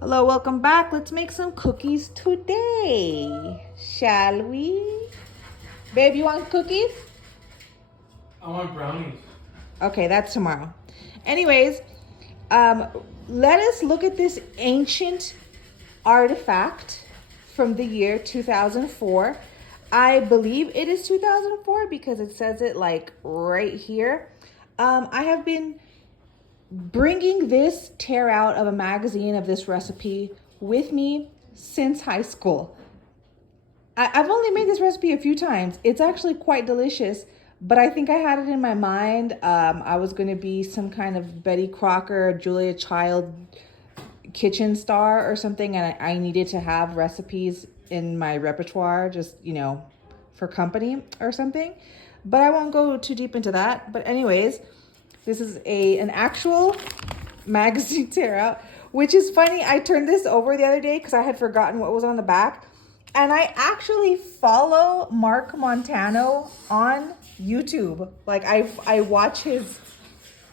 Hello, welcome back. Let's make some cookies today, shall we? Babe, you want cookies? I want brownies. Okay, that's tomorrow. Anyways, um, let us look at this ancient artifact from the year 2004. I believe it is 2004 because it says it like right here. I have been bringing this tear out of a magazine of this recipe with me since high school. I've only made this recipe a few times. It's actually quite delicious, but I think I had it in my mind. I was going to be some kind of Betty Crocker, Julia Child kitchen star or something, and I needed to have recipes in my repertoire just, for company or something. But I won't go too deep into that. But anyways, this is an actual magazine tear out, which is funny. I turned this over the other day because I had forgotten what was on the back. And I actually follow Mark Montano on YouTube. Like I watch his,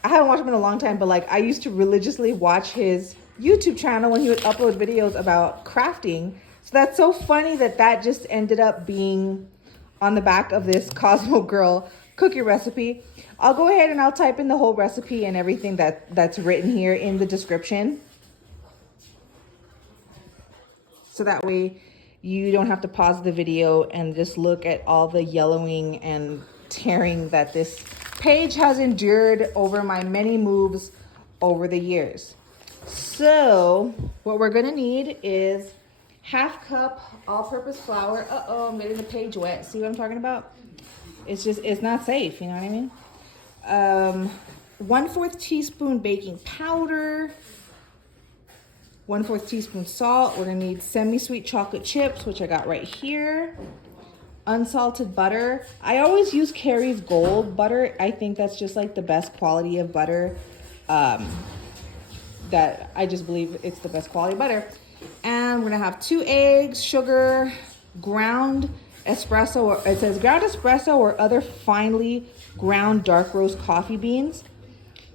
I haven't watched him in a long time, but like I used to religiously watch his YouTube channel when he would upload videos about crafting. So that's so funny that that just ended up being on the back of this Cosmo Girl cookie recipe. I'll go ahead and I'll type in the whole recipe and everything that's written here in the description. So that way you don't have to pause the video and just look at all the yellowing and tearing that this page has endured over my many moves over the years. So what we're gonna need is half cup all-purpose flour. Uh-oh, I'm getting the page wet. See what I'm talking about? It's not safe, you know what I mean? 1/4 teaspoon baking powder, 1/4 teaspoon salt. We're gonna need semi-sweet chocolate chips, which I got right here. Unsalted butter. I always use Carrie's Gold butter. I think that's just like the best quality of butter. That I just believe it's the best quality butter. And we're gonna have 2 eggs, sugar, ground espresso, or it says ground espresso or other finely ground dark roast coffee beans.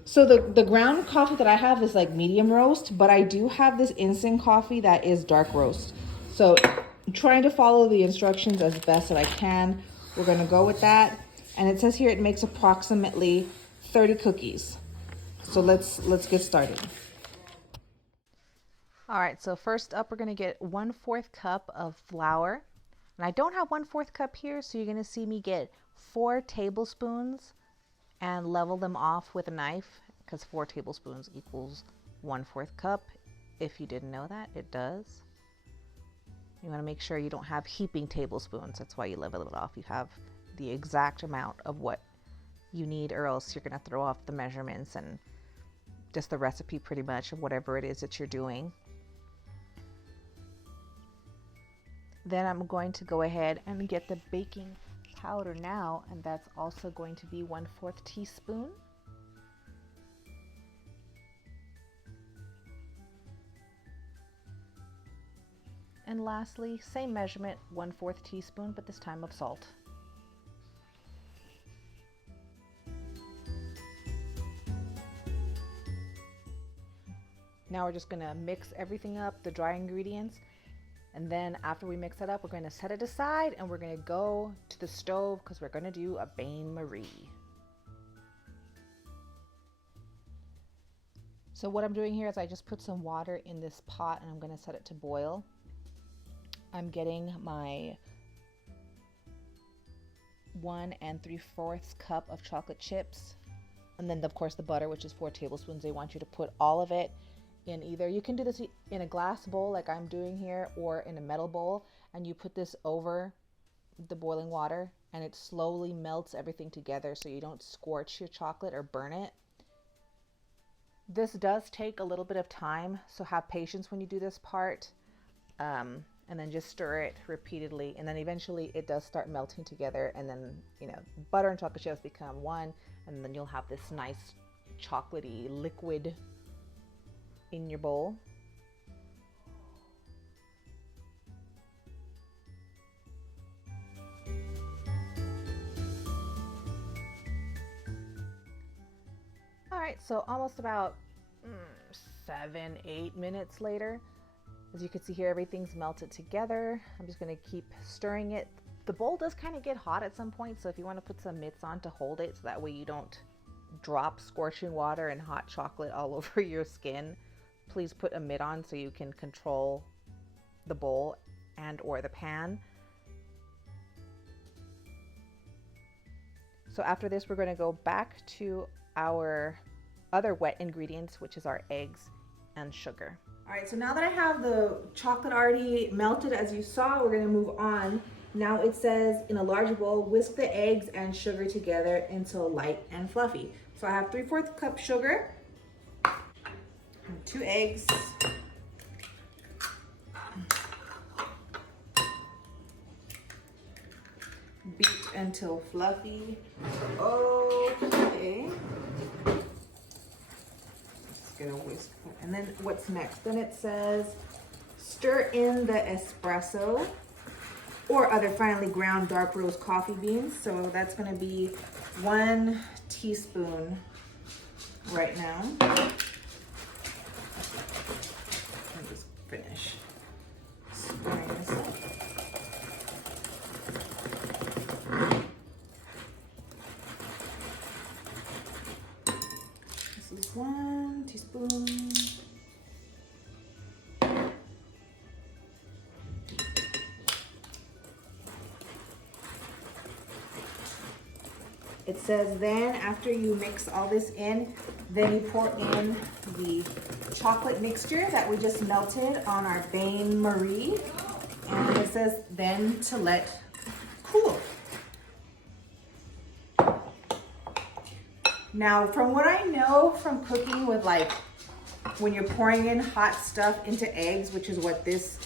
So the ground coffee that I have is like medium roast, but I do have this instant coffee that is dark roast. So I'm trying to follow the instructions as best that I can. We're gonna go with that. And it says here it makes approximately 30 cookies. So let's get started. All right, so first up, we're gonna get 1/4 cup of flour. And I don't have 1/4 cup here, so you're gonna see me get 4 tablespoons and level them off with a knife because 4 tablespoons equals 1/4 cup. If you didn't know that, it does. You wanna make sure you don't have heaping tablespoons. That's why you level it off. You have the exact amount of what you need, or else you're gonna throw off the measurements and just the recipe pretty much of whatever it is that you're doing. Then I'm going to go ahead and get the baking powder now, and that's also going to be 1/4 teaspoon. And lastly, same measurement, 1/4 teaspoon, but this time of salt. Now we're just gonna mix everything up, the dry ingredients. And then after we mix it up, we're going to set it aside and we're going to go to the stove because we're going to do a bain marie. So what I'm doing here is I just put some water in this pot and I'm going to set it to boil. I'm getting my 1 3/4 cup of chocolate chips. And then of course the butter, which is 4 tablespoons. They want you to put all of it in either, you can do this in a glass bowl like I'm doing here, or in a metal bowl, and you put this over the boiling water and it slowly melts everything together so you don't scorch your chocolate or burn it. This does take a little bit of time, so have patience when you do this part, and then just stir it repeatedly, and then eventually it does start melting together, and then butter and chocolate chips become one, and then you'll have this nice chocolatey liquid in your bowl. All right, so almost about 7-8 minutes later, As you can see here, everything's melted together. I'm just gonna keep stirring it. The bowl does kind of get hot at some point, so if you want to put some mitts on to hold it so that way you don't drop scorching water and hot chocolate all over your skin, please put a mitt on so you can control the bowl and or the pan. So after this, we're going to go back to our other wet ingredients, which is our eggs and sugar. All right, so now that I have the chocolate already melted, as you saw, we're going to move on. Now it says in a large bowl, whisk the eggs and sugar together until light and fluffy. So I have 3/4 cup sugar, 2 eggs, beat until fluffy. Okay. Just gonna whisk. And then what's next? Then it says stir in the espresso or other finely ground dark roast coffee beans. So that's gonna be 1 teaspoon right now. Let me just finish stirring this up. This is 1 teaspoon. It says then after you mix all this in, then you pour in the chocolate mixture that we just melted on our bain marie. And it says then to let cool. Now, from what I know from cooking with like when you're pouring in hot stuff into eggs, which is what this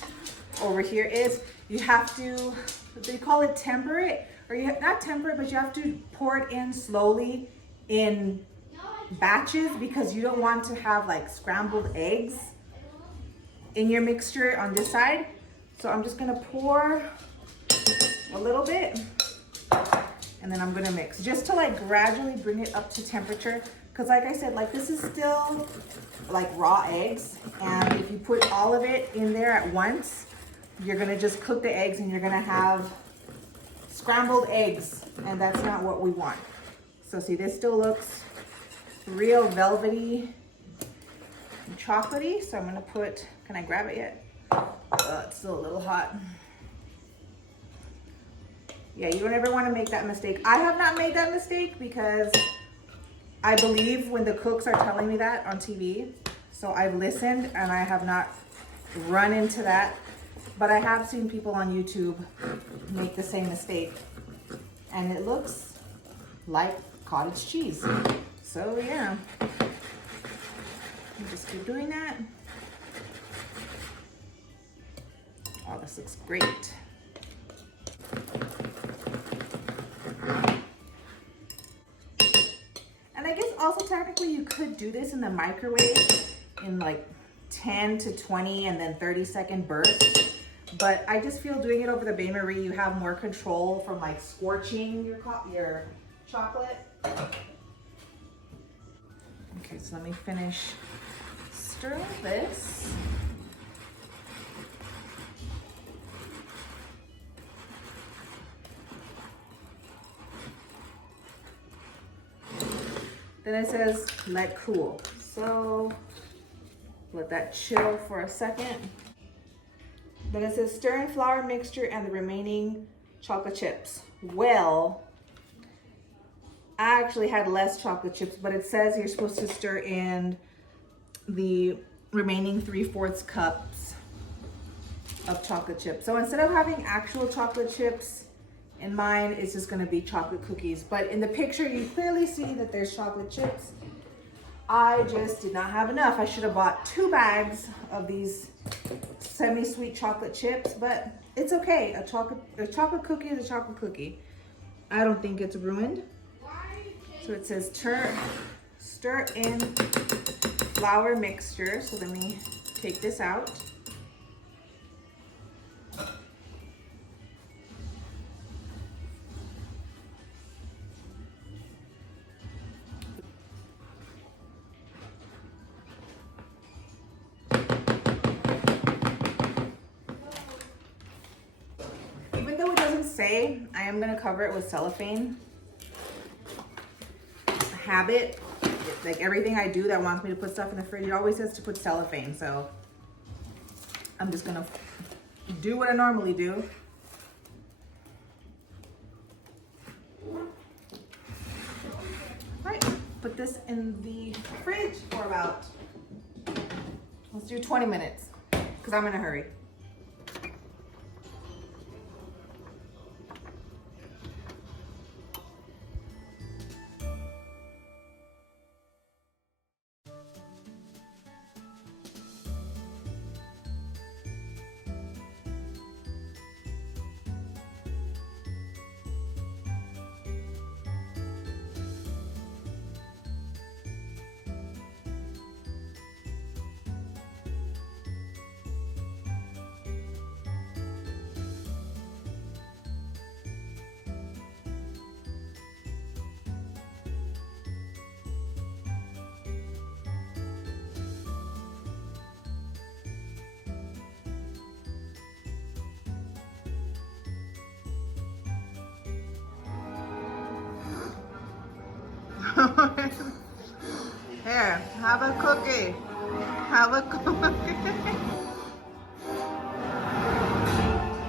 over here is, you have to, they call it temper it, or you not temper it, but you have to pour it in slowly in batches because you don't want to have like scrambled eggs in your mixture on this side. So I'm just gonna pour a little bit and then I'm gonna mix just to like gradually bring it up to temperature. Cause like I said, like this is still like raw eggs. And if you put all of it in there at once, you're gonna just cook the eggs and you're gonna have scrambled eggs, and that's not what we want. So see, this still looks real velvety and chocolatey. So I'm gonna put, can I grab it yet? It's still a little hot. Yeah, you don't ever wanna make that mistake. I have not made that mistake because I believe when the cooks are telling me that on TV. So I've listened and I have not run into that. But I have seen people on YouTube make the same mistake. And it looks like cottage cheese. So yeah, you just keep doing that. Oh, this looks great. And I guess also technically you could do this in the microwave in like 10 to 20 and then 30-second bursts. But I just feel doing it over the bain marie, you have more control from like scorching your chocolate. Okay, so let me finish stirring this. Then it says let cool. So let that chill for a second. Then it says stir in flour mixture and the remaining chocolate chips. Well, I actually had less chocolate chips, but it says you're supposed to stir in the remaining 3/4 cups of chocolate chips. So instead of having actual chocolate chips in mine, it's just gonna be chocolate cookies. But in the picture, you clearly see that there's chocolate chips. I just did not have enough. I should have bought 2 bags of these semi-sweet chocolate chips, but it's okay. A chocolate cookie is a chocolate cookie. I don't think it's ruined. So it says stir in flour mixture. So let me take this out. say I am gonna cover it with cellophane. Habit, like everything I do that wants me to put stuff in the fridge, it always says to put cellophane. So I'm just gonna do what I normally do. Right, put this in the fridge for about, let's do 20 minutes, because I'm in a hurry. Here, have a cookie. Have a cookie.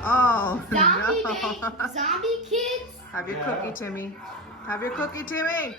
Oh, no. Zombie kids. Have your cookie, Timmy. Have your cookie, Timmy.